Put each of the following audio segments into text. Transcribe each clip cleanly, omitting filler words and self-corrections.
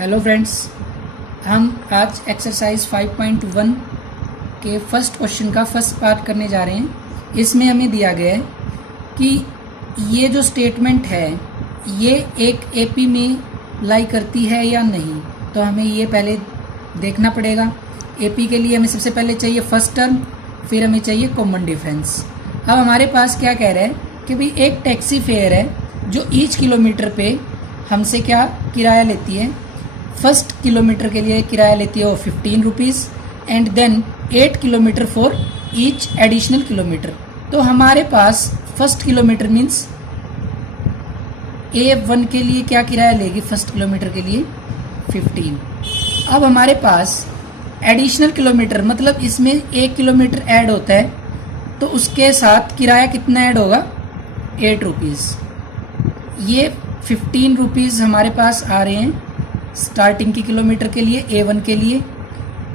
Hello friends, हम आज exercise 5.1 के फर्स्ट क्वेश्चन का फर्स्ट पार्ट करने जा रहे हैं। इसमें हमें दिया गया है कि ये जो स्टेटमेंट है ये एक एपी में लाई करती है या नहीं। तो हमें ये पहले देखना पड़ेगा। एपी के लिए हमें सबसे पहले चाहिए फर्स्ट टर्म, फिर हमें चाहिए कॉमन डिफरेंस। अब हमारे पास क्या कह रहा है कि भाई एक टैक्सी फेयर है जो ईच किलोमीटर पे हमसे क्या किराया लेती है। फर्स्ट किलोमीटर के लिए किराया लेती है वो 15 rupees and then 8 kilometre for each additional kilometre. तो हमारे पास फर्स्ट किलोमीटर मीन्स A1 के लिए क्या किराया लेगी फर्स्ट किलोमीटर के लिए 15। अब हमारे पास एडिशनल किलोमीटर मतलब इसमें 1 किलोमीटर ऐड होता है तो उसके साथ किराया कितना ऐड होगा 8 रुपीज़। ये 15 रुपीज़ हमारे पास आ रहे हैं स्टार्टिंग की किलोमीटर के लिए A1 के लिए।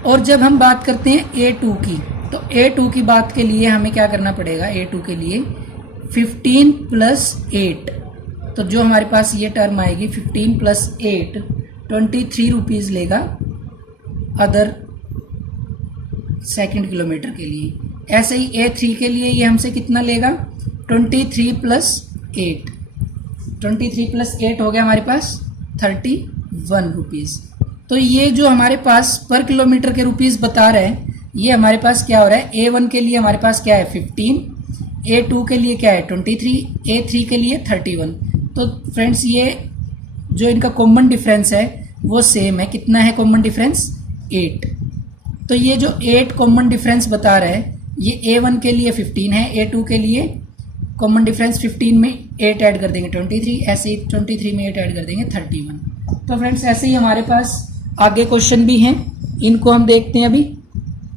और जब हम बात करते हैं A2 की, तो A2 की बात के लिए हमें क्या करना पड़ेगा। A2 के लिए 15 प्लस 8, तो जो हमारे पास ये टर्म आएगी 15 प्लस 8 23 रुपीज़ लेगा अदर सेकंड किलोमीटर के लिए। ऐसे ही A3 के लिए ये हमसे कितना लेगा 23 प्लस 8, 23 प्लस 8 हो गया हमारे पास 31 रुपीज़। तो ये जो हमारे पास पर किलोमीटर के रुपीज़ बता रहे हैं ये हमारे पास क्या हो रहा है। A1 के लिए हमारे पास क्या है 15, A2 के लिए क्या है 23, A3 के लिए 31। तो फ्रेंड्स ये जो इनका कॉमन डिफरेंस है वो सेम है। कितना है कॉमन डिफरेंस 8। तो ये जो 8 कॉमन डिफरेंस बता रहा है ये A1 के लिए 15 है, A2 के लिए कॉमन डिफरेंस 15 में 8 ऐड कर देंगे 23, ऐसे ही 23 में 8 ऐड कर देंगे 31। तो फ्रेंड्स ऐसे ही हमारे पास आगे क्वेश्चन भी हैं, इनको हम देखते हैं अभी।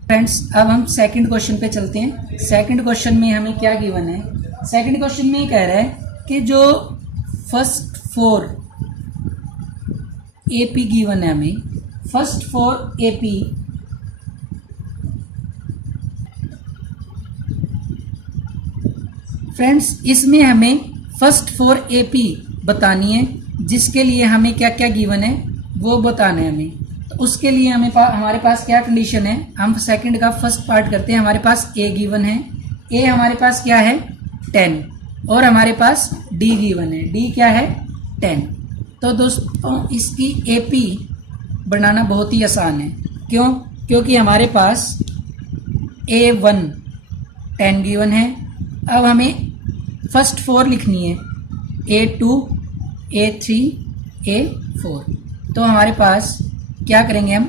फ्रेंड्स अब हम सेकंड क्वेश्चन पे चलते हैं। सेकंड क्वेश्चन में हमें क्या गिवन है। सेकंड क्वेश्चन में ये कह रहा है कि जो फर्स्ट 4 AP गिवन है हमें, फर्स्ट 4 AP फ्रेंड्स इसमें हमें फर्स्ट 4 AP बतानी है जिसके लिए हमें क्या क्या गिवन है वो बताना है हमें। तो उसके लिए हमारे पास क्या कंडीशन है। हम सेकंड का फर्स्ट पार्ट करते हैं। हमारे पास A गिवन है, A हमारे पास क्या है 10 और हमारे पास D गिवन है, D क्या है 10। तो दोस्तों इसकी AP बनाना बहुत ही आसान है। क्यों? क्योंकि हमारे पास A1 10 गिवन है। अब हमें फर्स्ट 4 लिखनी है A2, A3, A4। तो हमारे पास क्या करेंगे हम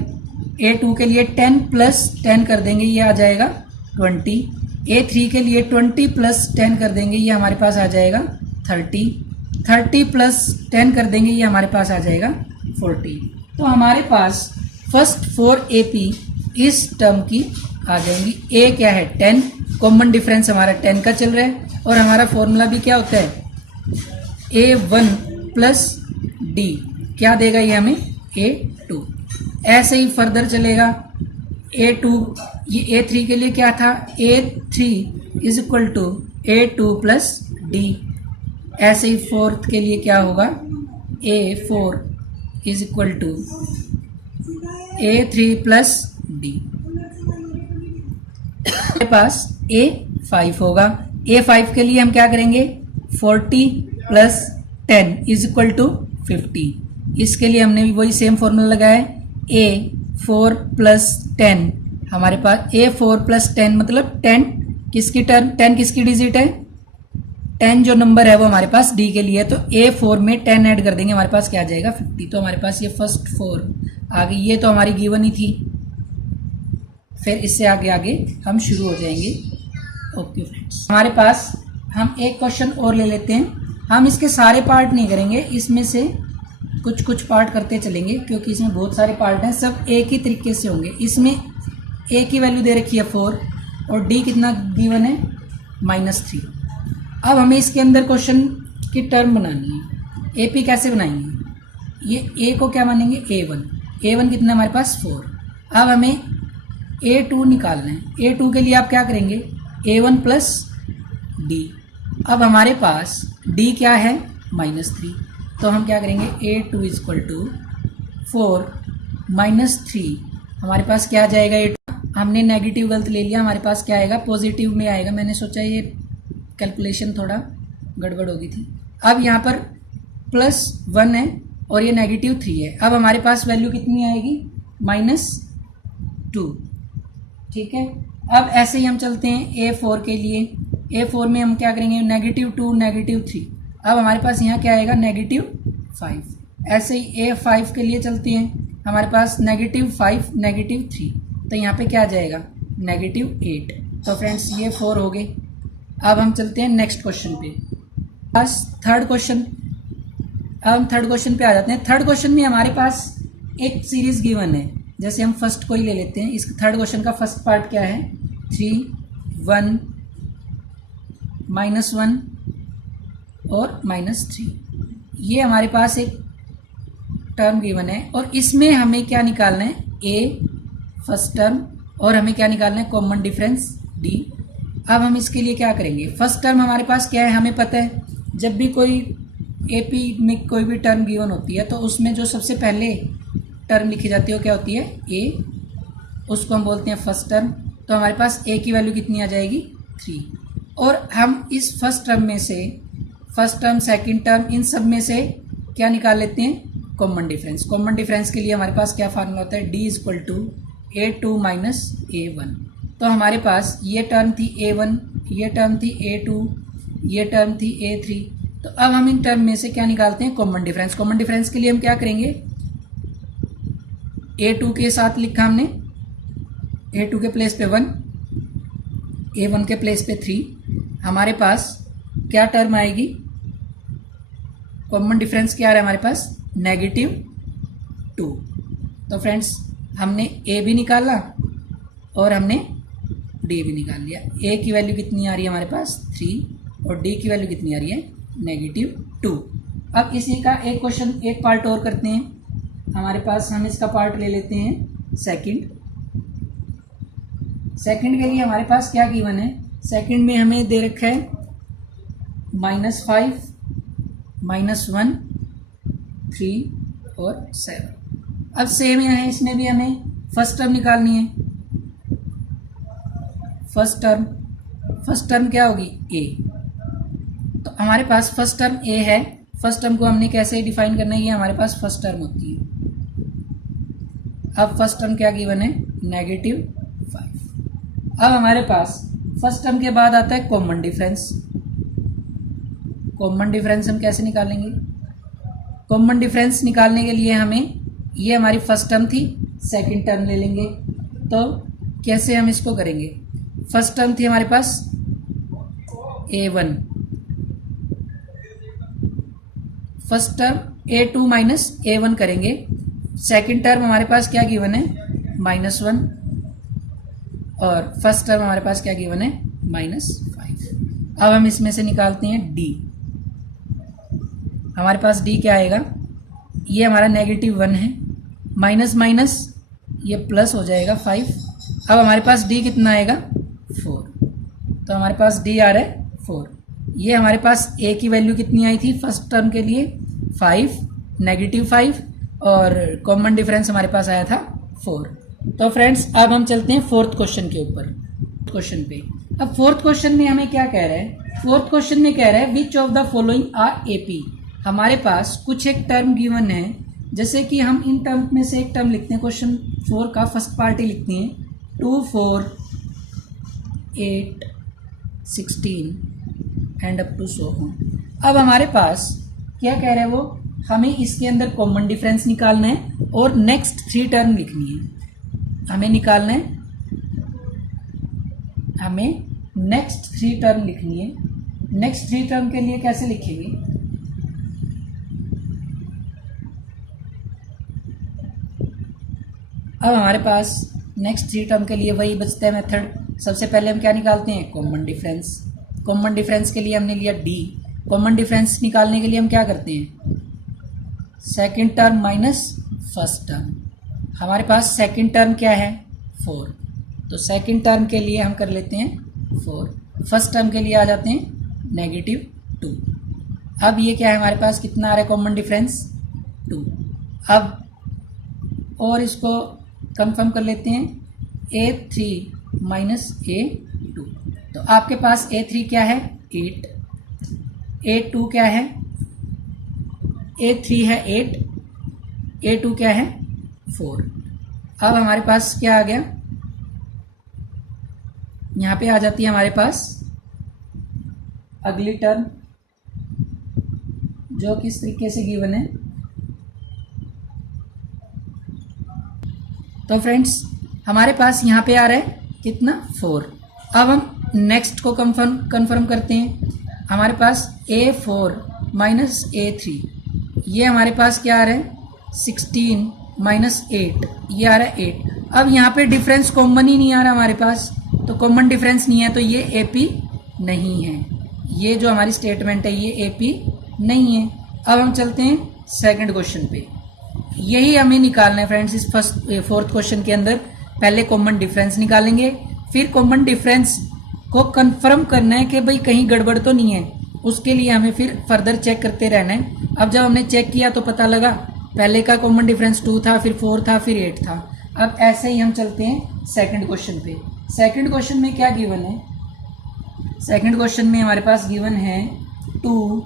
A2 के लिए 10 प्लस 10 कर देंगे, ये आ जाएगा 20। A3 के लिए 20 प्लस 10 कर देंगे, ये हमारे पास आ जाएगा 30। 30 प्लस 10 कर देंगे, ये हमारे पास आ जाएगा 40। तो हमारे पास फर्स्ट 4 AP इस टर्म की आ जाएंगी। A क्या है 10, कॉमन डिफरेंस हमारा 10 का चल रहा है और हमारा फॉर्मूला भी क्या होता है A1 प्लस D क्या देगा ये हमें A2। ऐसे ही फर्दर चलेगा A2, ये A3 के लिए क्या था A3 is equal to A2 plus D। ऐसे ही फोर्थ के लिए क्या होगा A4 is equal to A3 plus D। हमारे पास A5 होगा। A5 के लिए हम क्या करेंगे 40 प्लस 10 इज इक्वल टू 50। इसके लिए हमने भी वही सेम फॉर्मूला लगाया है A4 प्लस 10। हमारे पास A4 प्लस 10 मतलब 10 किसकी टर्म 10 किसकी डिजिट है 10 जो नंबर है वो हमारे पास D के लिए। तो A4 में 10 ऐड कर देंगे, हमारे पास क्या आ जाएगा 50। तो हमारे पास ये फर्स्ट 4 आ गई। ये तो हमारी गिवन ही थी, फिर इससे आगे आगे हम शुरू हो जाएंगे। ओके फ्रेंड्स, हमारे पास हम एक क्वेश्चन और ले लेते हैं। हम इसके सारे पार्ट नहीं करेंगे, इसमें से कुछ कुछ पार्ट करते चलेंगे क्योंकि इसमें बहुत सारे पार्ट हैं, सब एक ही तरीके से होंगे। इसमें A की वैल्यू दे रखी है 4 और D कितना गिवन है -3। अब हमें इसके अंदर क्वेश्चन की टर्म बनानी है। AP कैसे बनाएंगे, ये A को क्या मानेंगे A1, A1 कितना हमारे पास 4। अब हमें A2 निकालना है। A2 के लिए आप क्या करेंगे A1 प्लस D। अब हमारे पास D क्या है -3, तो हम क्या करेंगे A2 is equal to 4 minus 3, हमारे पास क्या आ जाएगा, ये हमने नेगेटिव गलत ले लिया, हमारे पास क्या आएगा, पॉजिटिव में आएगा। मैंने सोचा ये कैलकुलेशन थोड़ा गड़बड़ हो गई थी। अब यहाँ पर +1 है और ये -3 है। अब हमारे पास वैल्यू कितनी आएगी, -2। ठीक है, अब ऐसे ही हम चलते हैं A4 के लिए। A4 में हम क्या करेंगे, -2 -3। अब हमारे पास यहाँ क्या आएगा, -5। ऐसे ही A5 के लिए चलते हैं, हमारे पास -5 -3, तो यहाँ पे क्या आ जाएगा, -8। तो फ्रेंड्स ये 4 हो गए। अब हम चलते हैं नेक्स्ट क्वेश्चन पे। बस थर्ड क्वेश्चन, अब हम थर्ड क्वेश्चन पे आ जाते हैं। थर्ड क्वेश्चन में हमारे पास एक सीरीज गिवन है, जैसे हम फर्स्ट को ही ले लेते हैं। इस थर्ड क्वेश्चन का फर्स्ट पार्ट क्या है, 3 1 -1 और -3। ये हमारे पास एक टर्म गिवन है और इसमें हमें क्या निकालना है, ए फर्स्ट टर्म, और हमें क्या निकालना है, कॉमन डिफरेंस डी। अब हम इसके लिए क्या करेंगे, फर्स्ट टर्म हमारे पास क्या है, हमें पता है जब भी कोई एपी में कोई भी टर्म गिवन होती है तो उसमें जो सबसे पहले टर्म लिखी जाती है वो क्या होती है, ए, उसको हम बोलते हैं फर्स्ट टर्म। तो हमारे पास ए की वैल्यू कितनी आ जाएगी, 3। और हम इस फर्स्ट टर्म में से, फर्स्ट टर्म सेकंड टर्म, इन सब में से क्या निकाल लेते हैं, कॉमन डिफरेंस। कॉमन डिफरेंस के लिए हमारे पास क्या फार्मूला होता है, D = A2 - A1। तो हमारे पास ये टर्म थी A1, ये टर्म थी A2, ये टर्म थी A3। तो अब हम इन टर्म में से क्या निकालते हैं, कॉमन डिफरेंस। कॉमन डिफरेंस के लिए हम क्या करेंगे, A2 के साथ लिखा हमने, A2 के प्लेस पे 1, A1 के प्लेस पे 3। हमारे पास क्या टर्म आएगी, कॉमन डिफरेंस क्या आ रहा है हमारे पास, -2। तो फ्रेंड्स हमने A भी निकाला और हमने D भी निकाल लिया। A की वैल्यू कितनी आ रही है हमारे पास, 3, और D की वैल्यू कितनी आ रही है, -2। अब इसी का एक क्वेश्चन, एक पार्ट और करते हैं। हमारे पास, हम इसका पार्ट ले लेते हैं सेकंड। सेकंड के लिए हमारे पास क्या गिवन है, सेकंड में हमें दे रखा है -5 -1 3 और 7। अब सेम है, इसमें भी हमें फर्स्ट टर्म निकालनी है। फर्स्ट टर्म क्या होगी, ए। तो हमारे पास फर्स्ट टर्म ए है। फर्स्ट टर्म को हमने कैसे डिफाइन करना है, ये हमारे पास फर्स्ट टर्म होती है। अब फर्स्ट टर्म क्या गिवन है, -5। अब हमारे पास फर्स्ट टर्म के बाद आता है कॉमन डिफरेंस। कॉमन डिफरेंस हम कैसे निकालेंगे, कॉमन डिफरेंस निकालने के लिए हमें, ये हमारी फर्स्ट टर्म थी, सेकंड टर्म ले लेंगे। तो कैसे हम इसको करेंगे, फर्स्ट टर्म थी हमारे पास A1, first term A2 - A1 करेंगे। सेकंड टर्म हमारे पास क्या गिवन है, -1, और फर्स्ट टर्म हमारे पास क्या गिवन है, -5। अब हम इसमें से निकालते हैं D। हमारे पास D क्या आएगा, ये हमारा -1 है, माइनस माइनस ये प्लस हो जाएगा 5। अब हमारे पास D कितना आएगा, 4। तो हमारे पास D आ रहा है 4। ये हमारे पास A की वैल्यू कितनी आई थी फर्स्ट टर्म के लिए, 5, -5, और कॉमन डिफरेंस हमारे पास आया था 4। तो फ्रेंड्स अब हम चलते हैं फोर्थ क्वेश्चन के ऊपर, क्वेश्चन पे। अब फोर्थ क्वेश्चन में हमें क्या कह रहा है, फोर्थ क्वेश्चन में कह रहा है which of the following are AP. हमारे पास कुछ एक टर्म गिवन है, जैसे कि हम इन टर्म में से एक टर्म लिखते हैं, क्वेश्चन 4 का फर्स्ट पार्ट ही लिखते हैं, 2, 4, 8, 16 and up to so on. अब हमारे पास क्या कह रहा है वो, हमें इसके अंदर कॉमन डिफरेंस निकालना है और नेक्स्ट 3 टर्म लिखनी है। हमें निकालना है, हमें नेक्स्ट 3 टर्म लिखनी है। नेक्स्ट 3 टर्म के लिए कैसे लिखेंगे, अब हमारे पास नेक्स्ट 3 टर्म के लिए वही बचता है मेथड। सबसे पहले हम क्या निकालते हैं, कॉमन डिफरेंस। कॉमन डिफरेंस के लिए हमने लिया D। कॉमन डिफरेंस निकालने के लिए हम क्या करते हैं, second term minus first term. हमारे पास सेकंड टर्म क्या है, 4। तो सेकंड टर्म के लिए हम कर लेते हैं 4। फर्स्ट टर्म के लिए आ जाते हैं -2। अब ये क्या है हमारे पास, कितना आ रहा है कॉमन डिफरेंस, 2। अब और इसको कंफर्म कर लेते हैं, A3 माइनस A2। तो आपके पास A3 क्या है 8, A2 क्या है, A3 है 8, A2 क्या है 4। अब हमारे पास क्या आ गया, यहाँ पे आ जाती है हमारे पास अगली टर्म जो किस तरीके से गिवन है। तो फ्रेंड्स हमारे पास यहाँ पे आ रहा है कितना 4। अब हम नेक्स्ट को कंफर्म करते हैं। हमारे पास A4 माइनस A3, ये हमारे पास क्या आ रहा है 16 माइनस 8, ये आ रहा है 8। अब यहाँ पे डिफरेंस कॉमन ही नहीं आ रहा हमारे पास, तो कॉमन डिफरेंस नहीं है तो ये AP नहीं है, ये जो हमारी स्टेटमेंट है ये AP नहीं है। अब हम चलते हैं सेकंड क्वेश्चन पे। यही हमें निकालना है फ्रेंड्स इस फोर्थ क्वेश्चन के अंदर। पहले कॉमन डिफरेंस निकालेंगे, फिर कॉमन डिफरेंस को कंफर्म करना है कि भाई कहीं गड़बड़ तो नहीं है, उसके लिए हमें फिर फर्दर चेक करते रहना है। अब जब हमने चेक किया तो पता लगा पहले का कॉमन डिफरेंस 2 था, फिर 4 था, फिर 8 था। अब ऐसे ही हम चलते हैं सेकंड क्वेश्चन पे। सेकंड क्वेश्चन में क्या गिवन है, सेकंड क्वेश्चन में हमारे पास गिवन है 2,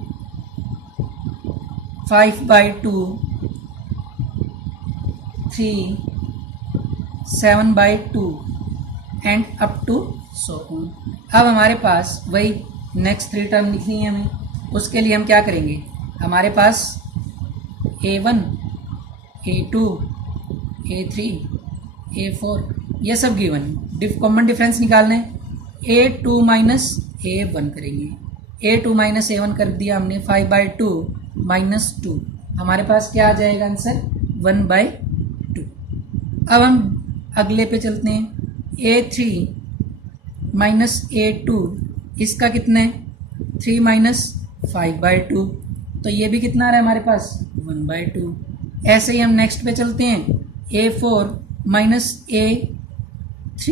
5/2, 3, 7/2 and up to so on. अब हमारे पास वही नेक्स्ट 3 टर्म लिखनी है हमें, उसके लिए हम क्या करेंगे, हमारे पास A1, A2, A3, A4 ये सब गिवन है। कॉमन डिफरेंस निकालना है, A2 माइनस A1 करेंगे, A2 माइनस A1 कर दिया हमने, 5/2 माइनस 2, हमारे पास क्या आ जाएगा आंसर 1/2। अब हम अगले पे चलते हैं, A3 माइनस A2, इसका कितना है 3 माइनस 5/2, तो ये भी कितना आ रहा है हमारे पास 1/2। ऐसे ही हम नेक्स्ट पे चलते हैं, A4 minus A3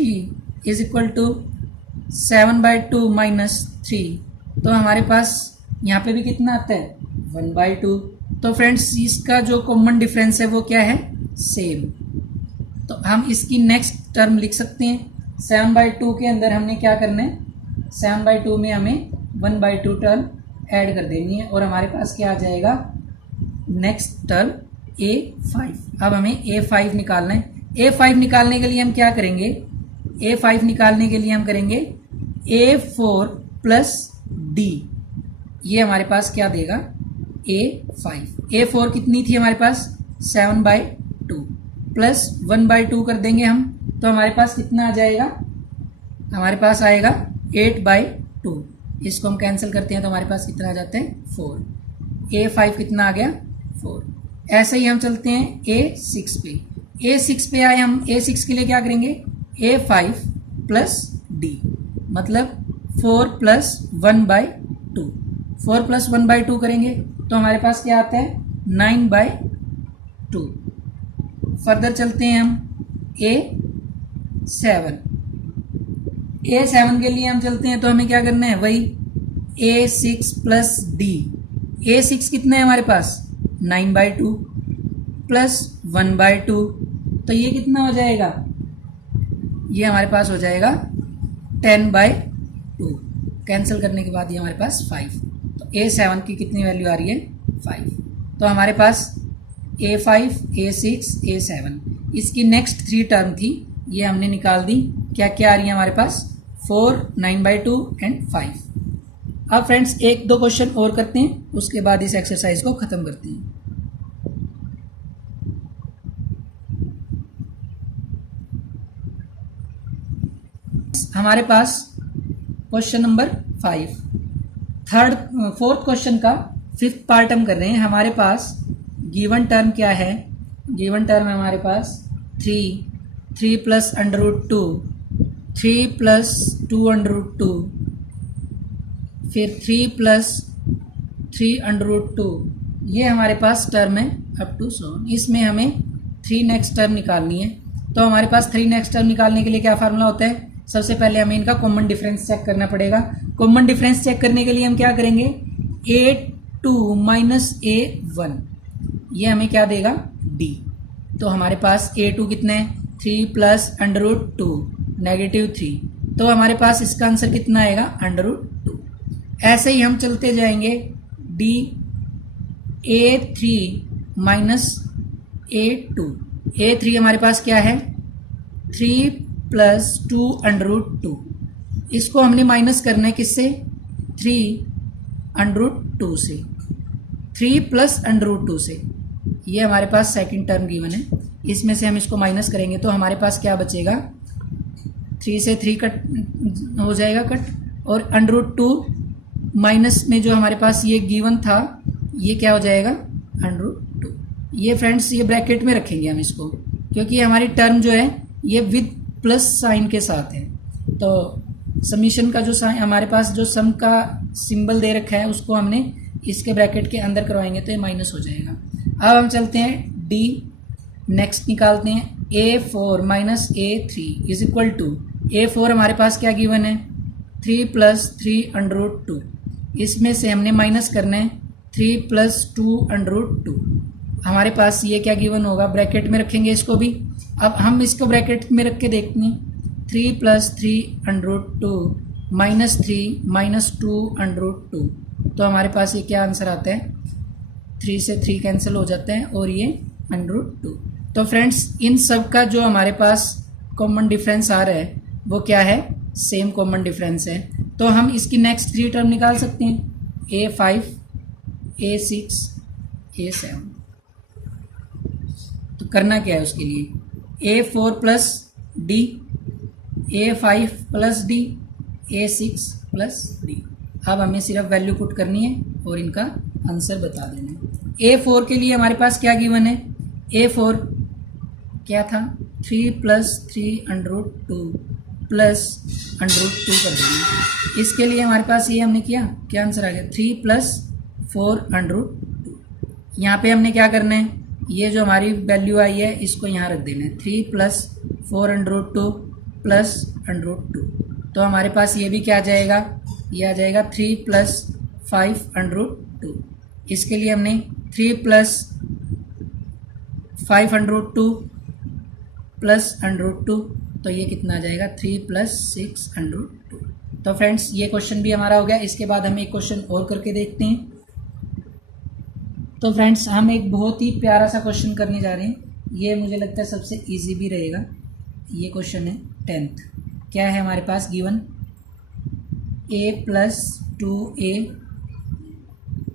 is equal to 7/2 minus 3, तो हमारे पास यहाँ पे भी कितना आता है 1/2। तो फ्रेंड्स इसका जो कॉमन डिफरेंस है वो क्या है सेम, तो हम इसकी नेक्स्ट टर्म लिख सकते हैं। 7/2 के अंदर हमने क्या करना है, 7/2 में हमें 1/2 टर्म ऐड कर देनी है और हमारे पास क्या आ जाएगा नेक्स्ट टर्म A5। अब हमें A5 निकालना है। A5 निकालने के लिए हम क्या करेंगे, A5 निकालने के लिए हम करेंगे A4 प्लस D, ये हमारे पास क्या देगा A5। A4 कितनी थी हमारे पास 7/2 प्लस 1/2 कर देंगे हम, तो हमारे पास कितना आ जाएगा, हमारे पास आएगा 8/2। इसको हम कैंसिल करते हैं तो हमारे पास कितना आ जाता है 4। A5 कितना आ गया 4। ऐसे ही हम चलते हैं A6 पे। A6 पे आए हम, A6 के लिए क्या करेंगे A5 प्लस D, मतलब 4 प्लस 1/2, 4 प्लस 1/2 करेंगे तो हमारे पास क्या आता है 9/2। फर्दर चलते हैं हम A7। A7 के लिए हम चलते हैं तो हमें क्या करना है, वही A6 प्लस D। A6 कितना है हमारे पास 9/2 प्लस 1/2, तो ये कितना हो जाएगा, ये हमारे पास हो जाएगा 10/2। कैंसिल करने के बाद ये हमारे पास 5, तो A7 की कितनी वैल्यू आ रही है 5। तो हमारे पास A5, A6, A7, इसकी नेक्स्ट 3 टर्म थी ये हमने निकाल दी। क्या क्या आ रही है हमारे पास 4, 9/2 एंड 5। अब फ्रेंड्स 1-2 क्वेश्चन और करते हैं, उसके बाद इस एक्सरसाइज को खत्म करते हैं। हमारे पास क्वेश्चन नंबर 5, फोर्थ क्वेश्चन का 5th पार्ट हम कर रहे हैं। हमारे पास गिवन टर्म क्या है, गिवन टर्म है हमारे पास 3 प्लस √2, 3 प्लस 2√2, फिर 3 प्लस 3√2, ये हमारे पास टर्म है अप टू सो। इसमें हमें 3 नेक्स्ट टर्म निकालनी है। तो हमारे पास 3 नेक्स्ट टर्म निकालने के लिए क्या फार्मूला होता है, सबसे पहले हमें इनका कॉमन डिफरेंस चेक करना पड़ेगा। कॉमन डिफरेंस चेक करने के लिए हम क्या करेंगे, A2 माइनस A1, ये हमें क्या देगा D। तो हमारे पास A2 कितना है 3 प्लस √2 -3, तो हमारे पास इसका आंसर कितना आएगा √2। ऐसे ही हम चलते जाएंगे D A3 minus A2। A3 हमारे पास क्या है 3 प्लस 2 √2, इसको हमने माइनस करना है किससे 3 √2 से, 3 प्लस √2 से। ये हमारे पास सेकंड टर्म गिवन है, इसमें से हम इसको माइनस करेंगे तो हमारे पास क्या बचेगा 3 से 3 कट हो जाएगा कट, और √2 माइनस में जो हमारे पास ये गिवन था ये क्या हो जाएगा √2। ये फ्रेंड्स ये ब्रैकेट में रखेंगे हम इसको, क्योंकि हमारी टर्म जो है ये विद प्लस साइन के साथ है। तो समीशन का जो साइन हमारे पास जो सम का सिंबल दे रखा है उसको हमने इसके ब्रैकेट के अंदर करवाएंगे तो ये माइनस हो जाएगा। अब हम चलते हैं D, नेक्स्ट निकालते हैं A4 minus A3 is equal to, A4 हमारे पास क्या गिवन है 3 प्लस 3 √2, इसमें से हमने माइनस करना है 3 प्लस 2 √2। हमारे पास ये क्या गिवन होगा, ब्रैकेट में रखेंगे इसको भी। अब हम इसको ब्रैकेट में रख के देखते हैं 3 प्लस 3 √2 माइनस 3 माइनस 2 √2, तो हमारे पास ये क्या आंसर आता है 3 से 3 कैंसिल हो जाते हैं और ये √2। तो फ्रेंड्स इन सब का जो हमारे पास कॉमन डिफरेंस आ रहा है वो क्या है सेम कॉमन डिफरेंस है। तो हम इसकी नेक्स्ट 3 टर्म निकाल सकते हैं A5 A6 A7। तो करना क्या है उसके लिए A4 plus D, A5 plus D, A6 plus D। अब हमें सिर्फ वैल्यू पुट करनी है और इनका आंसर बता देना है। A4 के लिए हमारे पास क्या गिवन है, A4 क्या था 3 प्लस 3 √2 प्लस √2 कर देंगे। इसके लिए हमारे पास ये हमने किया, क्या आंसर आ गया 3 प्लस 4 √2। यहाँ पे हमने क्या करना है, ये जो हमारी वैल्यू आई है इसको यहाँ रख देना है 3 प्लस 4 √2 प्लस √2। तो हमारे पास ये भी क्या आ जाएगा, ये आ जाएगा 3 प्लस 5 √2। इसके लिए हमने 3 प्लस 5 √2 प्लस √2, तो ये कितना आ जाएगा 3 प्लस 6 √2। तो फ्रेंड्स ये क्वेश्चन भी हमारा हो गया। इसके बाद हम एक क्वेश्चन और करके देखते हैं। तो फ्रेंड्स हम एक बहुत ही प्यारा सा क्वेश्चन करने जा रहे हैं, ये मुझे लगता है सबसे इजी भी रहेगा। ये क्वेश्चन है 10th। क्या है हमारे पास given A plus 2A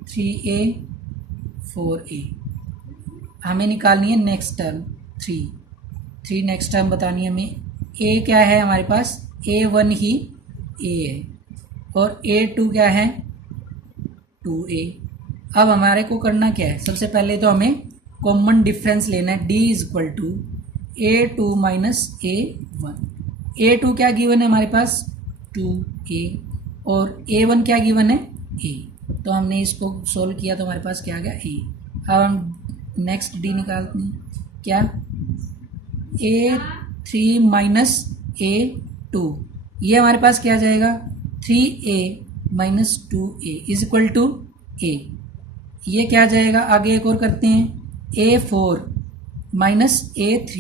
3A 4A। हमें निकालनी है नेक्स्ट टर्म 3 नेक्स्ट टर्म बतानी है हमें। A क्या है हमारे पास A1 ही A है और A2 क्या है 2A। अब हमारे को करना क्या है, सबसे पहले तो हमें कॉमन डिफरेंस लेना है D is equal to A2 minus A1। A2 क्या गिवन है हमारे पास 2A और A1 क्या गिवन है A। तो हमने इसको सोल्व किया तो हमारे पास क्या आ गया A। अब हम नेक्स्ट D निकालते हैं, क्या A3 माइनस A2, ये हमारे पास क्या आ जाएगा 3A minus 2A is equal to A। ये क्या आ जाएगा, आगे एक और करते हैं A4 माइनस A3,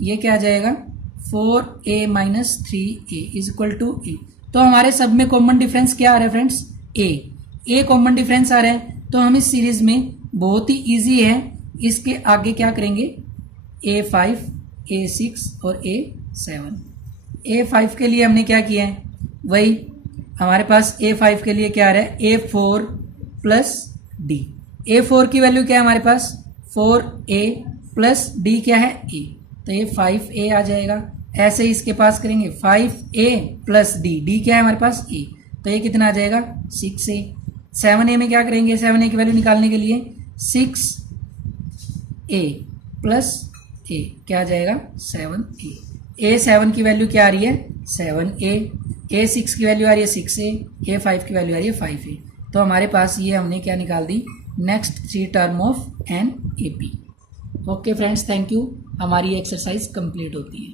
ये क्या आ जाएगा 4A minus 3A is equal to A। तो हमारे सब में कॉमन डिफरेंस क्या आ रहा है फ्रेंड्स A कॉमन डिफरेंस आ रहा है। तो हम इस सीरीज में बहुत ही इजी है, इसके आगे क्या करेंगे A5 A6 और A7। A5 के लिए हमने क्या किया है, वही हमारे पास A5 के लिए क्या आ रहा है A4 प्लस D। A4 की वैल्यू क्या है हमारे पास 4A प्लस D क्या है A, तो ये 5A आ जाएगा। ऐसे ही इसके पास करेंगे 5A प्लस D क्या है हमारे पास A, तो ये कितना आ जाएगा 6A। 7A में क्या करेंगे, 7A की वैल्यू निकालने के लिए 6A प्लस A क्या आ जाएगा 7A। A7 की वैल्यू क्या आ रही है 7A, A6 की वैल्यू आ रही है 6A, A5 की वैल्यू आ रही है 5A। तो हमारे पास ये हमने क्या निकाल दी next 3 term of an AP। Okay friends, thank you. हमारी एक्सरसाइज कंप्लीट होती है।